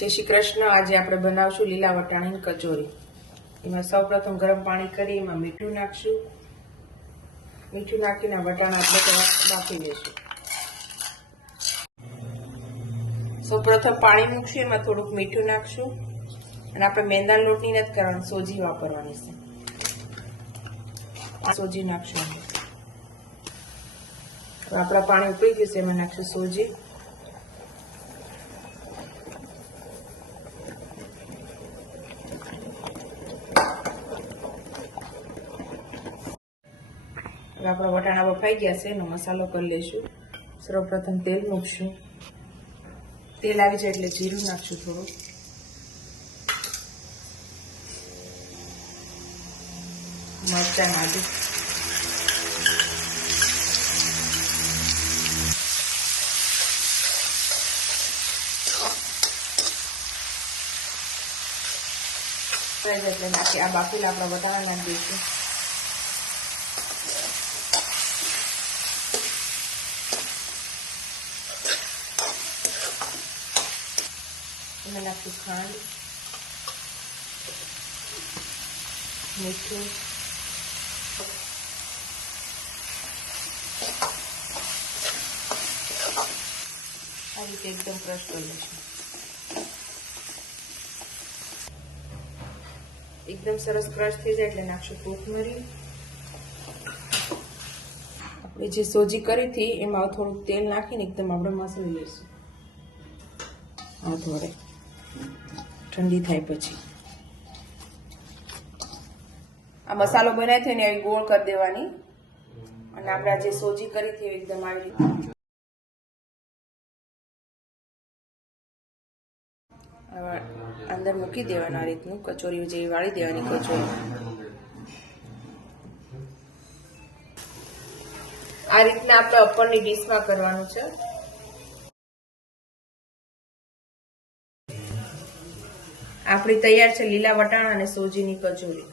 जय श्री कृष्ण। आज આપણે બનાવશું લીલા વટાણાની કચોરી। એમાં સૌપ્રથમ ગરમ પાણી કરી એમાં મીઠું નાખશું। મીઠું નાખીને વટાણા આપણે બાફી લેશું। સૌપ્રથમ પાણી મૂકશું, એમાં થોડુંક મીઠું નાખશું અને આપણે મેંદાના લોટની નથી કરવાની, સોજી વાપરવાની છે। આ સોજી નાખશું। આપણા પાણી ઉકળી ગયું છે, એમાં નાખશું સોજી। આપણા વટાણા બફાઈ ગયા છે, એનો મસાલો કરી લઈશું। સર્વપ્રથમ તેલ મૂકશું। તેલ આવી જાય એટલે જીરું નાખશું થોડું, મરચાં નાખી, એટલે નાખી આ બાફેલા આપણા વટાણા નાખી દઈશું। એમાં નાખશું ખાંડ, મીઠું, આ રીતે એકદમ ક્રશ કરી લઈશું। એકદમ સરસ ક્રશ થઈ જાય એટલે નાખશું કોથમરી। આપણે જે સોજી કરી હતી એમાં થોડુંક તેલ નાખીને એકદમ આપણે મસળી લઈશું। હાથ વડે ઠંડી થાય પછી આ મસાલો બનાવી થઈને આવી ગોળ કરી દેવાની અને આપણે જે સોજી કરી હતી એકદમ આવી રીતે અંદર મૂકી દેવાનું। આ રીતનું કચોરી જેવી વાળી દેવાની કચોરી। આ રીતના આપણે અપ્પરની ડીશમાં કરવાનું છે। આપણી તૈયાર છે લીલા વટાણા અને સોજીની કચોરી।